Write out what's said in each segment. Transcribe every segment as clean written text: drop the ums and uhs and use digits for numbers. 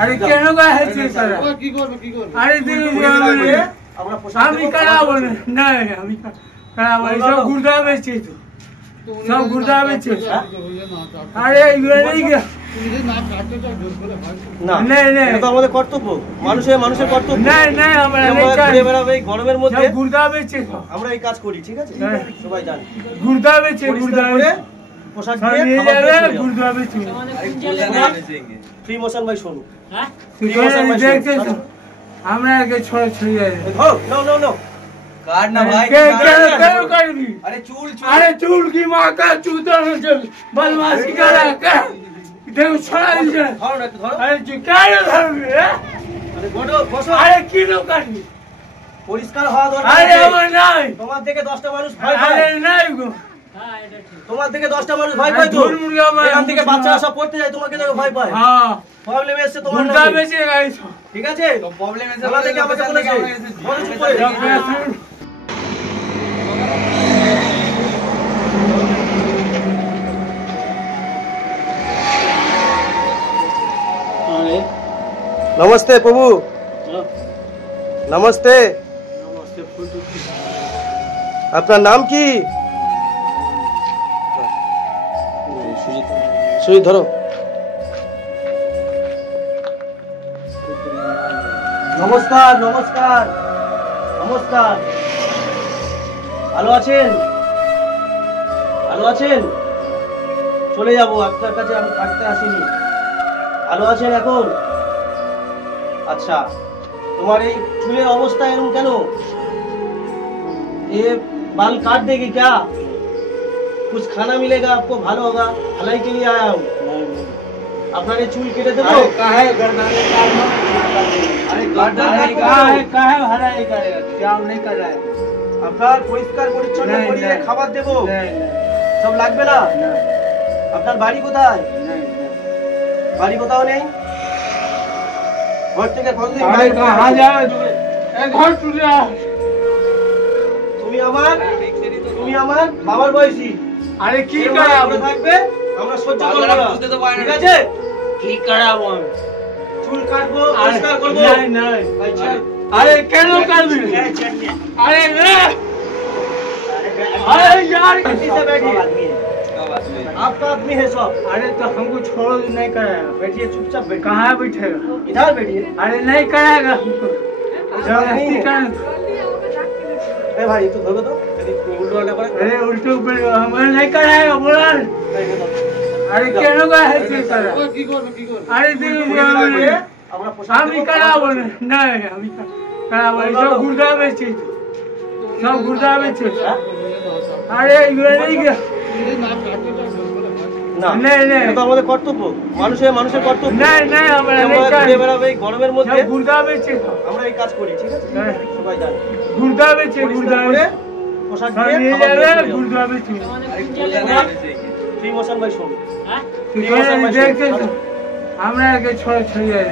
আরে কেন গাইছে তারা কি করবে কি করবে আরে আমি করাবো না আমি করাবো সব গুর্দা বেচে তো সব গুর্দা বেচে আরে এগুলো নেই গা না না এটা তো আমাদের কর্তব্য মানুষের কর্তব্য না না আমরা এই গরমের মধ্যে গুর্দা বেচে আমরা এই কাজ করি ঠিক আছে সবাই জানে গুর্দা বেচে গুর্দা পোশাক দিয়ে যাবে গুর্দা বেচে ফ্রি মোশন ভাই শুনুন হ্যাঁ দেখতে তো আমরা আগে ছড়ে ছড়ে যাই নো নো নো কাট না ভাই কেন করবি আরে চুল কি মা কা চুদর হচ্ছে বদমাশি করা কে দেখো ছড়া দিছে ধরো না একটু ধরো আরে কেন ধরবি আরে বড় বসো আরে কি নো করবি পরিষ্কার হওয়া দরকার আরে আমার নাই তোমার থেকে 10টা মানুষ ভয় পায় আরে নাই গো হ্যাঁ এটা ঠিক তোমার থেকে 10টা মানুষ ভয় পায় তো এখান থেকে বাচ্চারা সব পড়তে যায় তোমাকে দেখে ভয় পায় হ্যাঁ প্রবলেম এসে তোমার গুর্দা বেচে গাইছ ঠিক আছে তো প্রবলেম এসে আমাদের কি আমাকে বলেছে বলো চুপ করে नमस्ते प्रभु नमस्ते আপনার নাম কি সুজিত ধরো নমস্কার নমস্কার নমস্কার ভালো আছেন চলে যাব আপনার কাছে আমি থাকতে আসিনি ভালো আছেন এখন अच्छा तुम्हारे चूल्हे अवस्था है क्या ये बाल काट देगी क्या कुछ खाना मिलेगा आपको भालो होगा भलाई के लिए आया हूँ अपना ये चूल केटे देबो काहे गर्दाने अरे गर्दाने काहे भलाई करेगा क्या नहीं कर रहा है আপনার পরিষ্কার পরিচ্ছন্ন করিয়ে খাবার দেব সব লাগবে না আপনার বাড়ি কোথায় বাড়ি কোথাও নেই घर থেকে কতদিন আরে কਹਾਂ যাবে এ ঘর তুলে তুমি আমার বাবার বয়সী আরে কি করাবো থাকবে আমরা সহ্য করব না বুঝতে তো পারে না ঠিক আছে কি করাবো চুল কাটবো পরিষ্কার করব नहीं अरे কেন করবি अरे रे अरे यार किसी से बैठिए आपका आदमी है सब अरे तो हमको छोड़ो नहीं कराएगा बैठिए चुपचाप बैठिए कहाँ बैठेगा इधर बैठिए अरे नहीं कराएगा हमको जबरदस्ती कर ए भाई तो धोबे तो कभी उल्टा वाला करे अरे उल्टे ऊपर हमें नहीं कराएगा बोला अरे কেন গাইছে তারা কি করবে কি করবে अरे दिल আমরা পোশাক আমি করাবো না আমি করাবো সব গুর্দা বেচে সব গুর্দা বেচে আরে এগুলো নেই গা না এটা তো আমাদের কর্তব্য মানুষের কর্তব্য না আমরা এই গরমের মধ্যে সব গুর্দা বেচে আমরা এই কাজ করি ঠিক আছে সবাই জানে গুর্দা বেচে গুর্দা পোশাক দিয়ে দিয়ে গুর্দা বেচে ফ্রি মোশন ভাই শুনুন হ্যাঁ দেখতে তো আমরা আগে ছড়ে ছড়ে যাই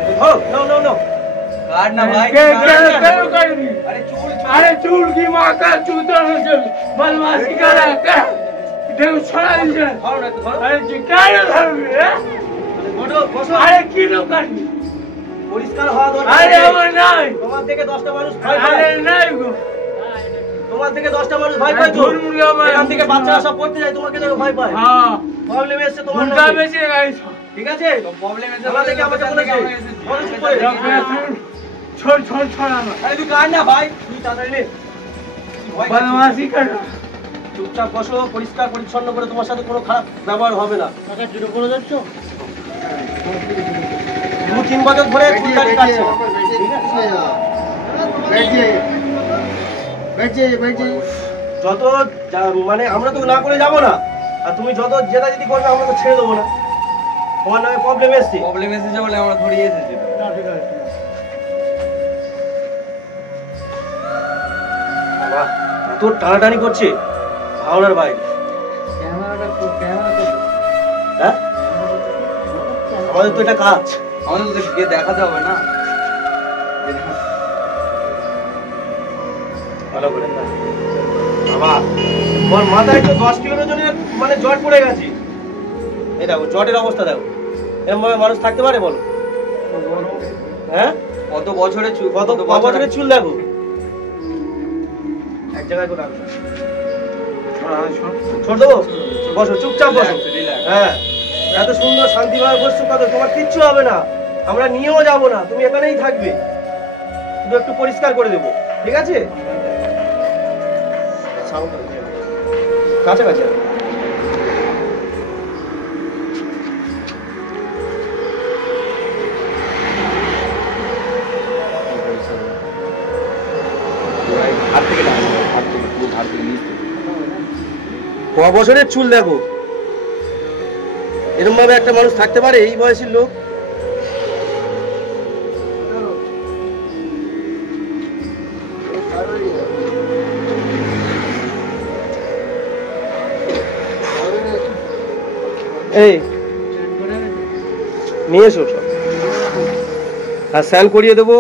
নো নো নো কাট না ভাই কেন করবি আরে अरे चूल की माँ का चूदर हচ্ছে বদমাশি করা কে দেখো ছড়া দিছে ধরো না একটু ধরো अरे কেন ধরবি বড় বসো अरे কি নো করবি পরিষ্কার হওয়া দরকার अरे আমার নাই তোমার থেকে 10টা মানুষ ভয় পায় अरे নাই গো তোমার থেকে 10টা মানুষ ভয় পায় তো এখান থেকে বাচ্চারা সব পড়তে যায় তোমাকে দেখে ভয় পায় হ্যাঁ প্রবলেম এসে তোমার গুর্দা বেচে গাইছ ঠিক আছে তো প্রবলেম এসে আমাদের কি আমাকে বলেছে বলো চুপ করে छोड़ আমার আরে তুই কাট না ভাই তুই তাড়াতাড়ি নে বদমাশি কর চুপচাপ বসো পরিষ্কার পরিচ্ছন্ন করে তোমার সাথে কোনো খারাপ ব্যবহার হবে না টাকা জিরো করে যাচ্ছ 2-3 বছর ধরে চুল দাড়ি কাটছে যত মানে আমরা তো না করে যাব না আর তুমি যত জেদা যদি করবে আমরা তো ছেড়ে দেবো না তোমার নামে প্রবলেম এসছে প্রবলেম এসেছে বলে আমরা ধরিয়ে এসেছি বাবা এত টানাটানি করছে ভাওনার বাইরে হ্যাঁ আমাদের তো এটা কাজ আমাদের তো গিয়ে দেখাতে হবে না ভালো করে বাবা তোমার মাথায় তো 10 কিলো ওজনের মানে জট পড়ে গেছে এই দেখো জটের অবস্থা দেখো এরকম ভাবে মানুষ থাকতে পারে বলো হ্যাঁ কত বছরের চুল, কত বছরের চুল দেখো। এক জায়গায় করে রাখো। ছোট দেবো? বসো, চুপচাপ বসো। Relax. হ্যাঁ, এত সুন্দর শান্তিভাবে বসছো, কত তোমার কিচ্ছু হবে না, আমরা নিয়েও যাবো না, তুমি এখানেই থাকবে, শুধু একটু পরিষ্কার করে দেবো, ঠিক আছে? কাছাকাছি হাত থেকে টানো, হাত থেকে, পুরো হাত থেকে নিচ থেকে। ক বছরের চুল দেখো, এরকম ভাবে একটা মানুষ থাকতে পারে এই বয়সের লোক? এই নিয়ে এসো সব, আর স্নান করিয়ে দেবো,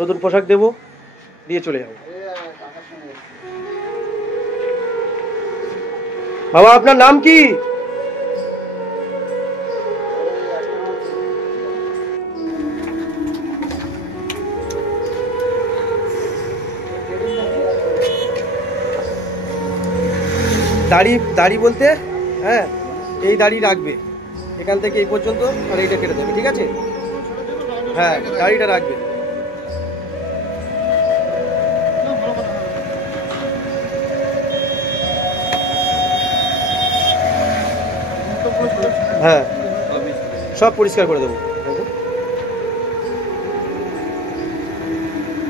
নতুন পোশাক দেবো, দিয়ে চলে যাবো। বাবা আপনার নাম কি? দাড়ি, দাড়ি বলতে হ্যাঁ এই দাড়ি রাখবে, এখান থেকে এই পর্যন্ত, আর এইটা কেটে দেবে, ঠিক আছে? হ্যাঁ দাড়িটা রাখবে। হ্যাঁ সব পরিষ্কার করে দেবো।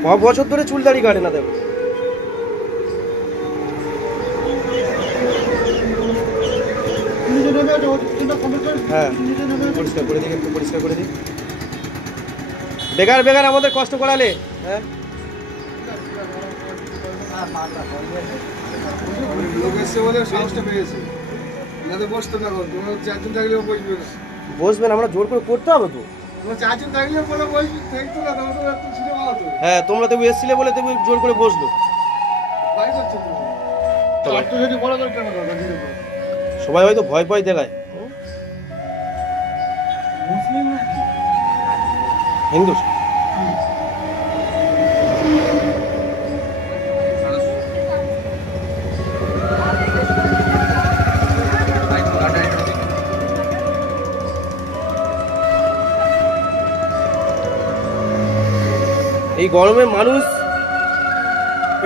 ক বছর ধরে চুল দাড়ি কাটে না দেখো। হ্যাঁ পরিষ্কার করে দিই, একটু পরিষ্কার করে দিই, বেকার বেকার আমাদের কষ্ট করালে। হ্যাঁ লোক এসছে বলে সাহসটা পেয়েছে, যাতে বসতো না, তোমার চারজন থাকলেও বসবে না। বসবেন, আমরা জোর করে করতে হবে তো। তোমার চারজন থাকলেও বলে বসবে, থাকতো না, তোমার তো একটু ছিঁড়ে মারাতো। হ্যাঁ তোমরা তো এসছিলে বলে তুমি জোর করে বসলো। ভাই করছো তুমি। আর তো যদি বড় করে কেন দাদা দিলে বলো। সবাই হয়তো ভয় ভয় দেখায়। মুসলিম নাকি? হিন্দু। এই গরমে মানুষ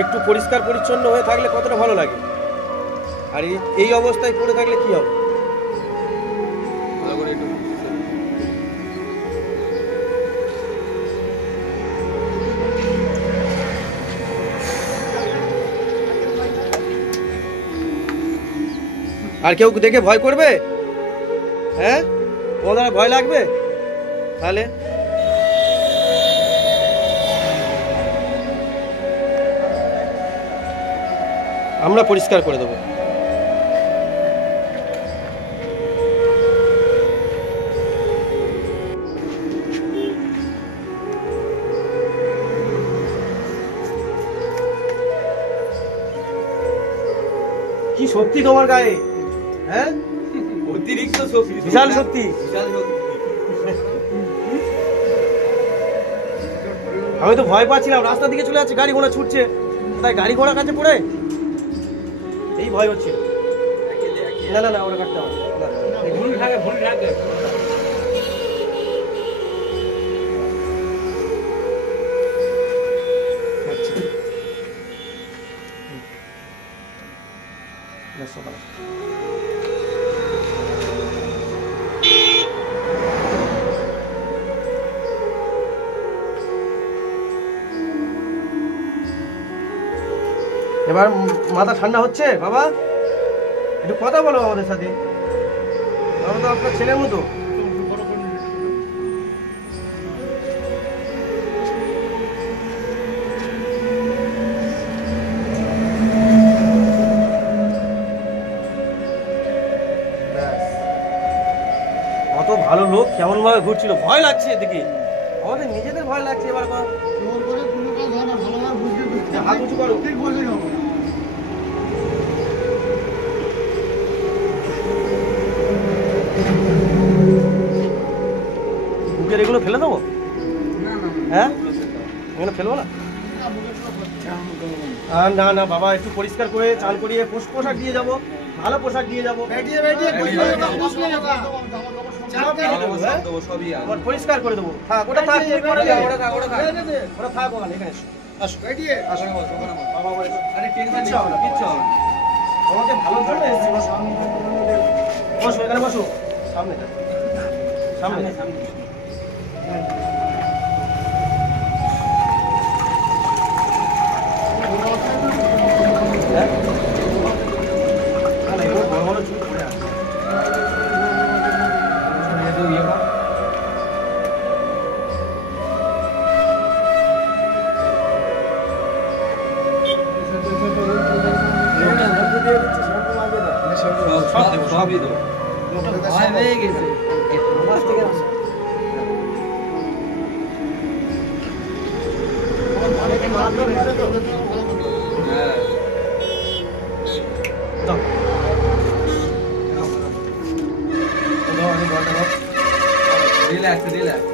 একটু পরিষ্কার পরিচ্ছন্ন হয়ে থাকলে কতটা ভালো লাগে, আর এই অবস্থায় পড়ে থাকলে কি হবে? আর কেউ দেখে ভয় করবে? হ্যাঁ তোমাদের ভয় লাগবে? তাহলে আমরা পরিষ্কার করে দেবো। কি সত্যি তোমার গায়ে? হ্যাঁ অতিরিক্ত শক্তি, বিশাল শক্তি। বিশাল শক্তি। আমি তো ভয় পাচ্ছিলাম, রাস্তা দিকে চলে যাচ্ছে, গাড়ি ঘোড়া ছুটছে, তাই গাড়ি ঘোড়া কাছে পড়ে এই ভয় হচ্ছিল। না না না ওটা কাটতে হবে না। ভুল থাকে, ভুল থাকে। এবার মাথা ঠান্ডা হচ্ছে বাবা, একটু কথা বলো আমাদের সাথে, আমরা তো আপনার ছেলের মতো। কত ভালো লোক, কেমন ভাবে ঘুরছিল, ভয় লাগছে এদিকে, আমাদের নিজেদের ভয় লাগছে। এবার জোর করে কোনো কাজ হয় না, ভালোভাবে বুঝতে বুঝতে হাত উঁচু করো। ঠিক বলে যাবো। বুকের এগুলো ফেলে দেবো। হ্যাঁ এখানে ফেলবো না? না না বাবা, একটু পরিষ্কার করে চান করিয়ে পোশাক দিয়ে যাবো, ভালো পোশাক দিয়ে যাবো, পরিষ্কার করে দেবো। থাক ওটা থাক, ওটা থাক ওখানে, এখানে আসো আসো, আমাকে ভালো জন্য এসেছি। বসো এখানে, বসো সামনে সামনে সামনে। সবই তো হয়ে গেছে। Relax relax.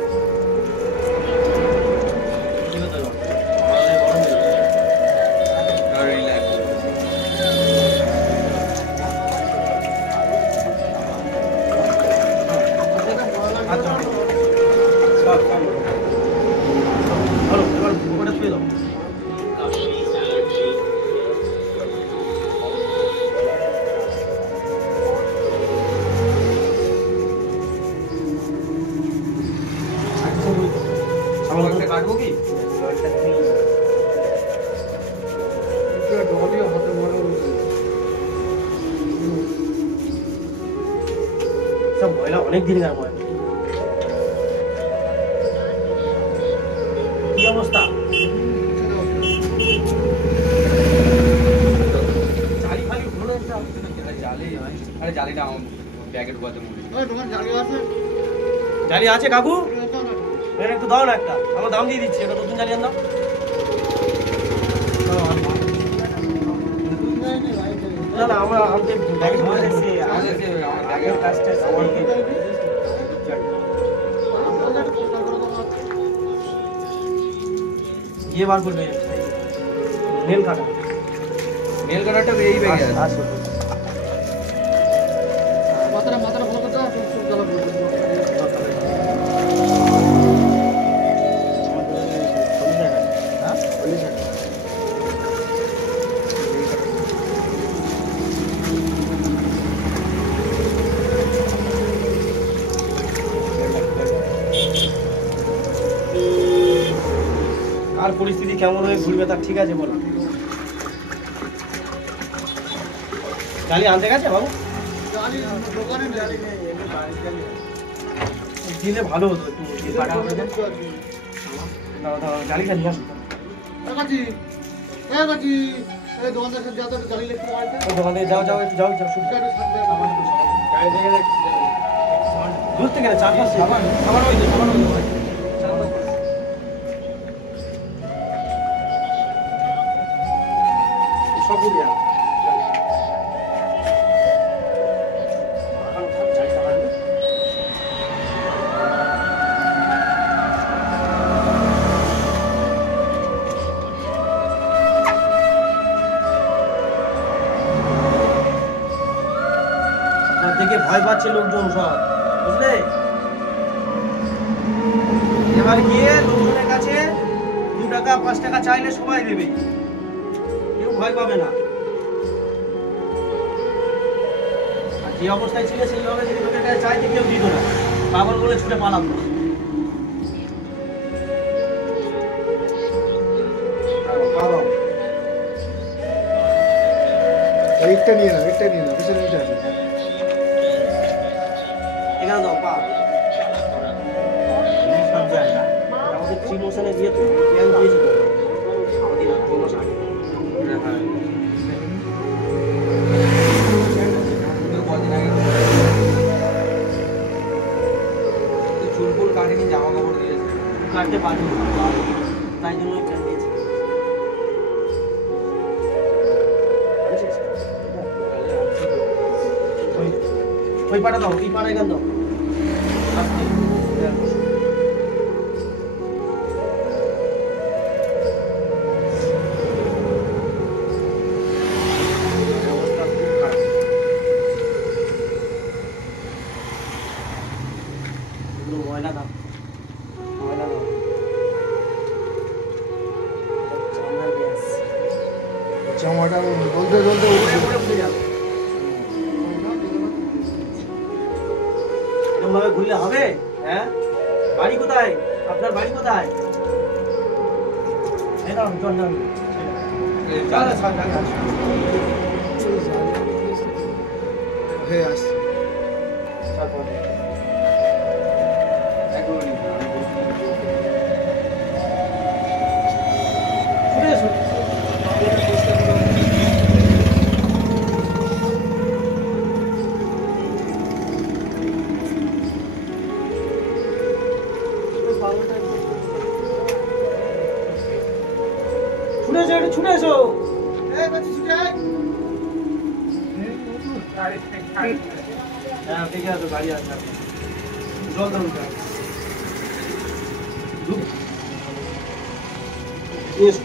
কাটবো কি? সব ময়লা অনেক দিন আর ময়লা। কি অবস্থা? জালি ফালি হলো একটা জালি, আরে জালিটা আমার ব্যাগে ঢুকাতে জালি আছে কাকু? এটা একটু দাও না একটা, আমার দাম দিয়ে দিচ্ছি, এটা নতুন জালি আনদাও। না না আমরা আমাদের ব্যাগে ঢুকে রেখেছি, আমাদের ব্যাগের কাজটা ইয়ে বার করবে, নেল কাটা। মেল কাটারটা এই ব্যাগে আছে। মাথাটা ভালো কথা চলো আর পরিস্থিতি কেমন হয়ে ঘুরবে তার ঠিক আছে বলো। জালি আনতে গেছে বাবু? দিলে ভালো হতো, একটু জালিটা নিয়ে আসো। দোকানে যাও যাও একটু যাও যাও, দূর থেকে না, চার পাঁচ সামান সামান ওই সামান সব থেকে ভয় পাচ্ছে লোকজন সব, বুঝলে? এবার গিয়ে লোকজনের কাছে 2 টাকা 5 টাকা চাইলে সবাই দেবে, কেউ ভয় পাবে না। আর যে অবস্থায় ছিল সেইভাবে যদি লোকের কাছে চাইতে কেউ দিত না, পাগল বলে ছুটে পালাম না। এইটা নিয়ে নাও, এইটা নিয়ে নাও, পিছনে এইটা আছে। এখানে দাও পা সব জায়গা আমাদের প্রমোশনে দিয়ে তো প্ল্যান দিয়েছি তো আমাদের প্রমোশন চুলপুল কাটেনি, জামা কাপড় দিয়েছে, কাটতে পারি তাই জন্যই প্ল্যান দিয়েছি। ওই পাটা দাও, এই পাটা এখানে দাও। জামাটা বলতে বলতে এরকম ভাবে ঘুরলে হবে? হ্যাঁ, বাড়ি কোথায় আপনার? বাড়ি কোথায়? এই নাও, চল নাও। হয়ে আসছে। ছুটে এসো, একটু ছুটে এসো। হ্যাঁ, দেখে আসো, গাড়ি আসছে। জল দাও ওটা। Yes.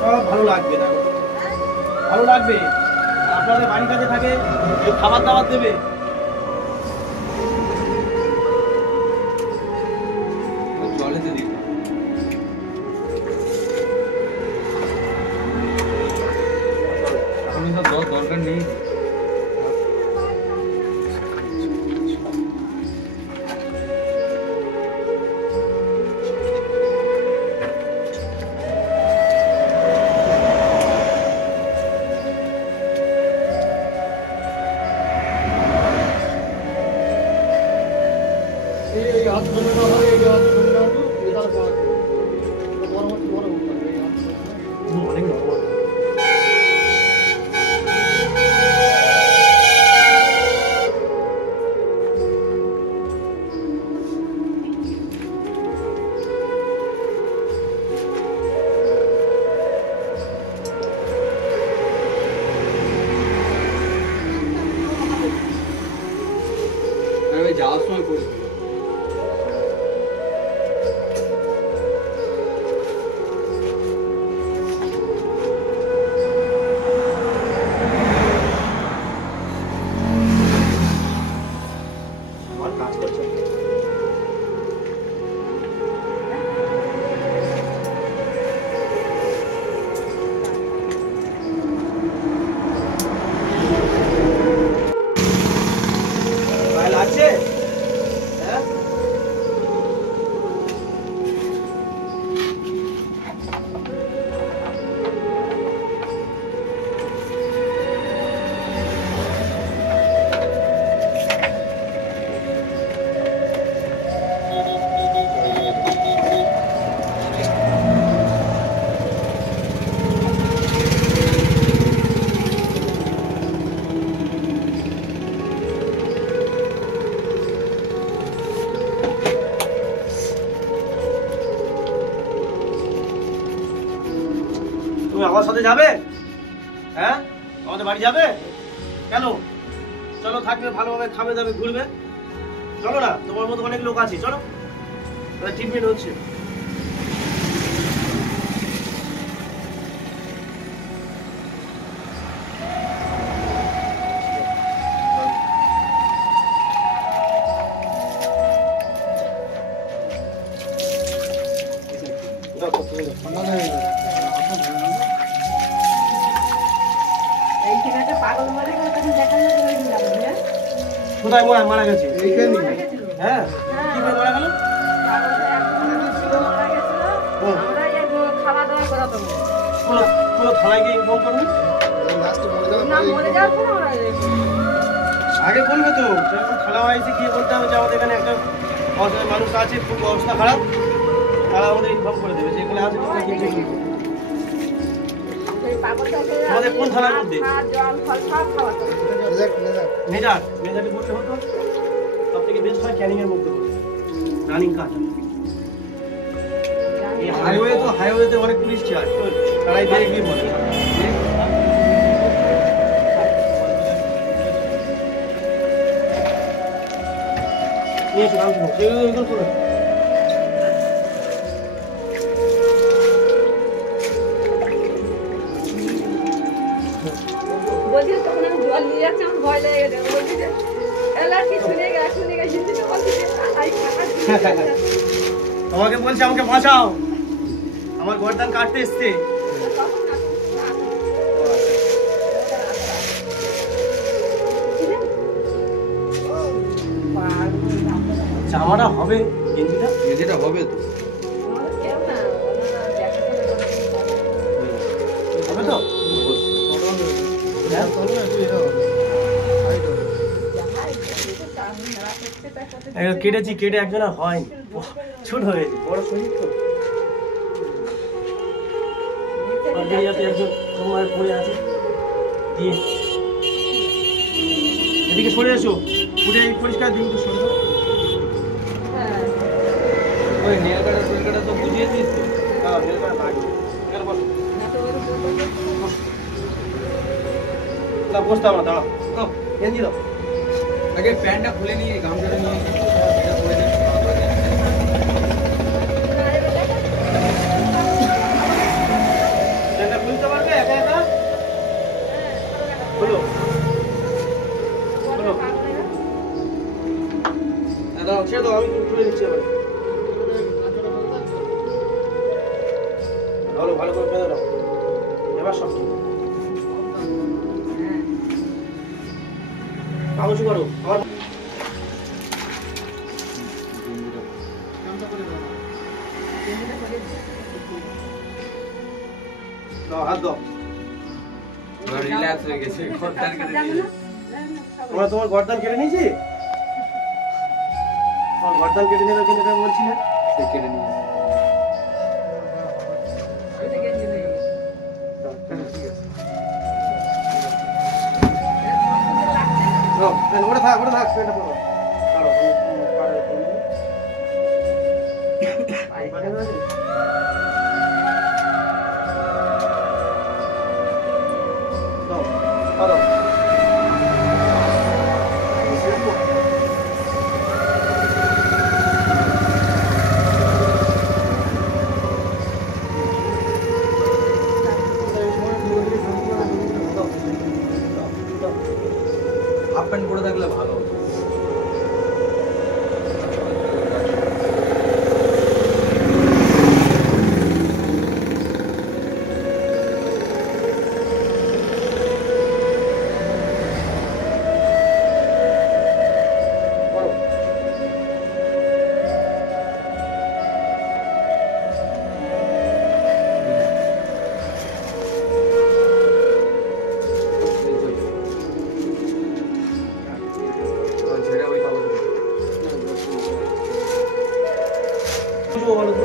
সব ভালো লাগবে না, ভালো লাগবে। আপনাদের বাড়ির কাছে থাকে, খাবার দাবার দেবে। জলেতে দিন এখন তো দরকার নেই। অনেক নরম। আমি যাওয়ার সময় করি। আমার কাজ করছে। গায়ে লাগছে? হ্যাঁ? তুমি আমার সাথে যাবে? হ্যাঁ, আমাদের বাড়ি যাবে? কেন? চলো, থাকবে, ভালোভাবে খাবে দাবে, ঘুরবে। চলো না, তোমার মতো অনেক লোক আছে, চলো। ট্রিটমেন্ট হচ্ছে। ঠান্ডা হয়ে গেছে। এইখানে একটা পাগল মরে গেল, তখন দেখার লোক হয়ে গেলাম, হ্যাঁ? কোথায় মারা গেছে? এইখানে মারা গেছিল। হ্যাঁ, কি করে মারা গেল? পাগলটা একদম ছিল, মারা গেছিল। আমরা এই খাওয়া দাওয়া করাতাম। কোনো থানায় গিয়ে ইনফর্ম করুন। লাস্টে মরে যাওয়ার না, পরে মরে যাওয়ার পরে মারা গেছে। আগে বলবে তো, যখন থানা হয়েছে গিয়ে বলতে হবে যে আমাদের এখানে একটা মানুষ আছে, খুব অবস্থা খারাপ, তারা আমাদের ইনফর্ম করে দেবে যে এখানে আছে, তোমরা গিয়ে চেক করো। সেই পাগলটাকে আমাদের কোন থানার মধ্যে? ভাত, জল, ফল সব খাওয়াতাম। মেজারটি বলতে হতো, সব থেকে বেস্ট হয় ক্যানিং এর মধ্যে রানিং কাজ। এই হাইওয়ে তো হাইওয়েতে অনেক পুলিশ চায় তারাই বেরিয়ে গিয়ে বলে নিয়ে এসো নাম শুনো বলছি তখন আমি জল নিয়ে যাচ্ছি আমার ভয় লেগে গেছে বলছি যে এলা কি শুনে গেছে হিন্দিতে বলছি যে তোমাকে বলছি আমাকে বাঁচাও আমার গর্দান কাটতে এসছে জামাটা হবে গেঞ্জিটা যেটা হবে তো হবে তো কেটেছি কেটে একজন আর হয়নি ছোট হয়েছে বড় শরীর তো একজন তোমার পড়ে আছে দিয়ে এদিকে সরে এসো পুরে পরিষ্কার দিন তো সুন্দর ওই নেল কাটা সোল কাটা তো বুঝিয়ে দিস তো হ্যাঁ নেল কাটা লাগবে এখানে বসো না বসতে আমরা দাঁড়াও দাও গেঞ্জি দাও আগে প্যান্টটা খুলে নিয়ে গামছাটা নিয়ে এটা পরে দে এটা খুলতে পারবে একা একা খুলো দাও ছেড়ে দাও আমি খুলে নিচ্ছি এবার ভালো ভালো করে বেঁধে দাও এবার সব ঠিক কাগজ করো আমার দাও হাত দাও রিল্যাক্স হয়ে গেছে গর্দান কেটে দিয়েছে আমরা তোমার গর্দান কেটে নিয়েছি আমার গর্দান কেটে নেবে কিন্তু এটা বলছি না সে কেটে নিয়েছে ওটা থাক এটা পড়ো হাফ প্যান্ট পরে থাকলে ভালো হতো ছেড়ে ওই কাগজ বলো তো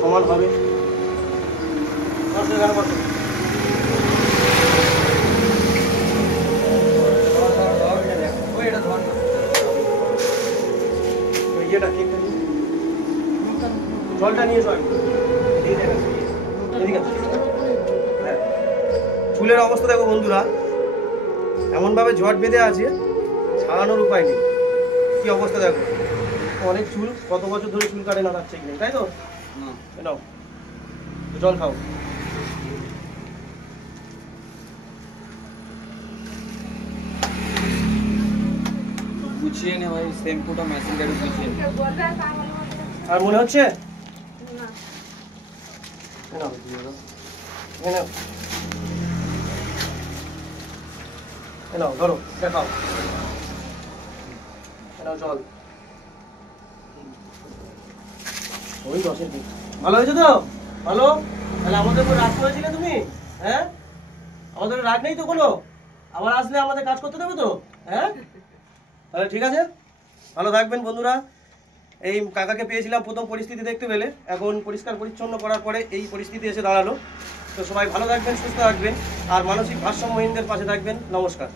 সমান হবে ওই এটা ধর না ইয়েটা কেকটা জলটা নিয়ে এসো এদিকে হ্যাঁ চুলের অবস্থা দেখো বন্ধুরা এমনভাবে জট বেঁধে আছে ছাড়ানোর উপায় নেই কি অবস্থা দেখো অনেক চুল কত বছর ধরে চুল কাটে না থাকছে এখানে তাই তো নাও জল খাও গুছিয়ে নে ভাই শ্যাম্পুটা মেশিন গাড়ি গুছিয়ে নে আর মনে হচ্ছে না নাও দিয়ে দাও নাও নাও ধরো দেখাও নাও জল ওই 10-এর দিক ভালো হয়েছে তো ভালো তাহলে আমাদের উপর রাগ করেছিলে তুমি হ্যাঁ আমাদের রাগ নেই তো কোনো আবার আসলে আমাদের কাজ করতে দেবে তো হ্যাঁ তাহলে ঠিক আছে ভালো থাকবেন বন্ধুরা এই কাকাকে পেয়েছিলাম প্রথম পরিস্থিতি দেখতে পেলে এখন পরিষ্কার পরিচ্ছন্ন করার পরে এই পরিস্থিতি এসে দাঁড়ালো তো সবাই ভালো থাকবেন সুস্থ থাকবেন আর মানসিক ভারসাম্যহীনদের পাশে থাকবেন নমস্কার।